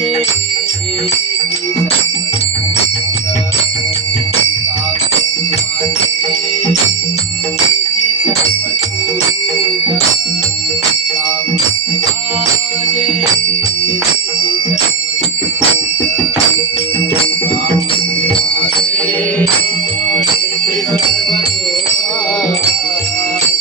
oh,